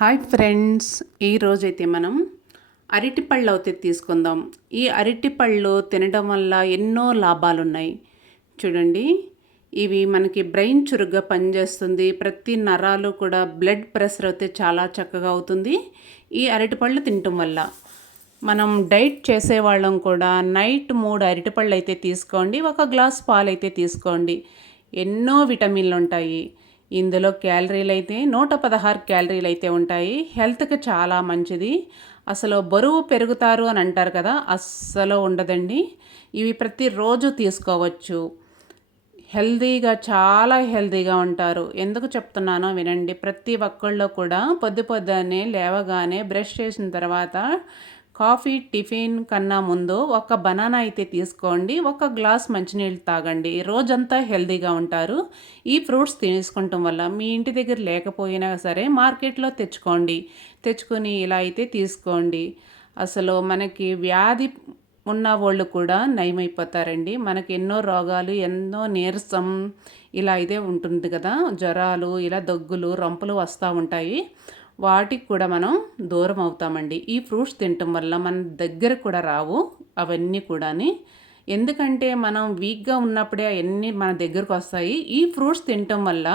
Hi friends ఈరోజైతే మనం అరటిపళ్ళు అయితే తీసుకుందాం. ఈ అరటిపళ్ళు తినడం వల్ల ఎన్నో లాభాలు ఉన్నాయి చూడండి ఇవి మనకి బ్రెయిన్ చురుగ్గా పనిచేస్తుంది. ప్రతి నరాలు కూడా బ్లడ్ ప్రెషర్ అయితే చాలా చక్కగా అవుతుంది ఈ అరటిపళ్ళు తినటం వల్ల. మనం డైట్ చేసేవాళ్ళం కూడా నైట్ మూడు అరటిపళ్ళు అయితే తీసుకోండి ఒక గ్లాస్ పాలు అయితే తీసుకోండి. ఎన్నో విటమిన్లు ఉంటాయి ఇందులో క్యాలరీలు అయితే నూట పదహారు క్యాలరీలు అయితే ఉంటాయి. హెల్త్కి చాలా మంచిది. అసలు బరువు పెరుగుతారు అని అంటారు కదా అస్సలు ఉండదండి. ఇవి ప్రతిరోజు తీసుకోవచ్చు. హెల్దీగా చాలా హెల్దీగా ఉంటారు. ఎందుకు చెప్తున్నానో వినండి. ప్రతి ఒక్కళ్ళు కూడా పొద్దు పొద్దున్నే లేవగానే బ్రష్ చేసిన తర్వాత కాఫీ టిఫిన్ కన్నా ముందు ఒక బనానా అయితే తీసుకోండి ఒక గ్లాస్ మంచినీళ్ళు తాగండి. రోజంతా హెల్తీగా ఉంటారు. ఈ ఫ్రూట్స్ తీసుకుంటాం వల్ల మీ ఇంటి దగ్గర లేకపోయినా సరే మార్కెట్లో తెచ్చుకోండి. తెచ్చుకొని ఇలా అయితే తీసుకోండి. అసలు మనకి వ్యాధి ఉన్న వాళ్ళు కూడా నయమైపోతారండి. మనకి ఎన్నో రోగాలు ఎన్నో నీరసం ఇలా అయితే ఉంటుంది కదా. జ్వరాలు ఇలా దగ్గులు రంపులు వస్తూ ఉంటాయి. వాటికి కూడా మనం దూరం అవుతామండి. ఈ ఫ్రూట్స్ తినటం వల్ల మన దగ్గర కూడా రావు అవన్నీ కూడాని. ఎందుకంటే మనం వీక్గా ఉన్నప్పుడే అవన్నీ మన దగ్గరకు వస్తాయి. ఈ ఫ్రూట్స్ తినటం వల్ల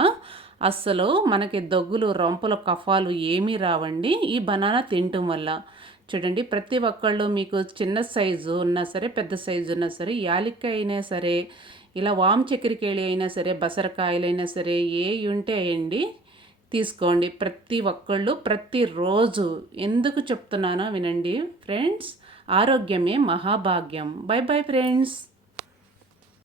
అస్సలు మనకి దగ్గులు రొంపలు కఫాలు ఏమీ రావండి. ఈ బనానా తినటం వల్ల. చూడండి ప్రతి ఒక్కళ్ళు మీకు చిన్న సైజు ఉన్నా సరే పెద్ద సైజు ఉన్నా సరే యాలిక్కాయ అయినా సరే ఇలా వామ్ చక్కెరకేళి అయినా సరే బసరకాయలైనా సరే ఏ ఉంటే అయ్యండి తీసుకోండి. ప్రతి ఒక్కళ్ళు ప్రతిరోజు ఎందుకు చెప్తున్నానో వినండి. ఫ్రెండ్స్ ఆరోగ్యమే మహాభాగ్యం. Bye bye friends.